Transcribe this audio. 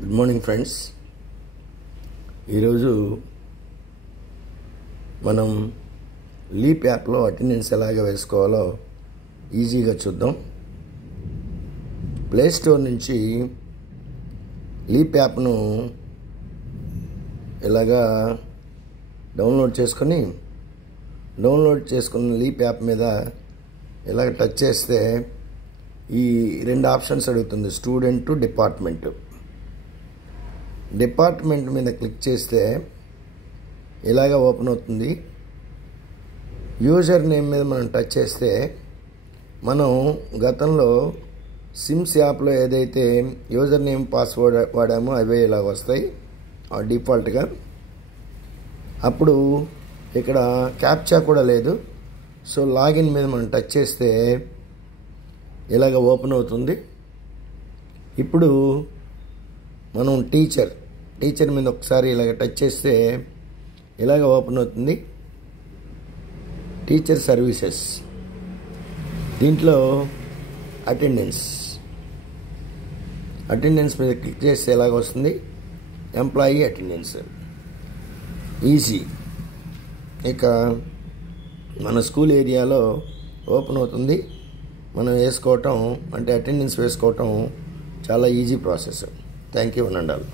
Good morning friends. ఈరోజు మనం leap యాప్లో అటెండెన్స్ ఎలాగ వేసుకోవాలో ఈజీగా చూద్దాం. ప్లే స్టోర్ నుంచి లీప్ యాప్ను ఇలాగా డౌన్లోడ్ చేసుకున్న లీప్ యాప్ మీద ఇలాగ టచ్ చేస్తే ఈ రెండు ఆప్షన్స్ అడుగుతుంది, స్టూడెంట్, డిపార్ట్మెంట్ మీద క్లిక్ చేస్తే ఇలాగ ఓపెన్ అవుతుంది. యూజర్ నేమ్ మీద మనం టచ్ చేస్తే మనం గతంలో సిమ్స్ యాప్లో ఏదైతే యూజర్ నేమ్ పాస్వర్డ్ వాడామో అవే ఇలాగ వస్తాయి డిఫాల్ట్గా. అప్పుడు ఇక్కడ క్యాప్చా కూడా లేదు. సో లాగిన్ మీద మనం టచ్ చేస్తే ఇలాగ ఓపెన్ అవుతుంది. ఇప్పుడు మనం టీచర్ మీద ఒకసారి ఇలాగ టచ్ చేస్తే ఇలాగ ఓపెన్ అవుతుంది. టీచర్ సర్వీసెస్, దీంట్లో అటెండెన్స్ మీద క్లిక్ చేస్తే ఇలాగ వస్తుంది, ఎంప్లాయీ అటెండెన్స్. ఈజీ. ఇక మన స్కూల్ ఏరియాలో ఓపెన్ అవుతుంది. మనం వేసుకోవటం అంటే అటెండెన్స్ వేసుకోవటం చాలా ఈజీ ప్రాసెస్. Thank you అనండాలి.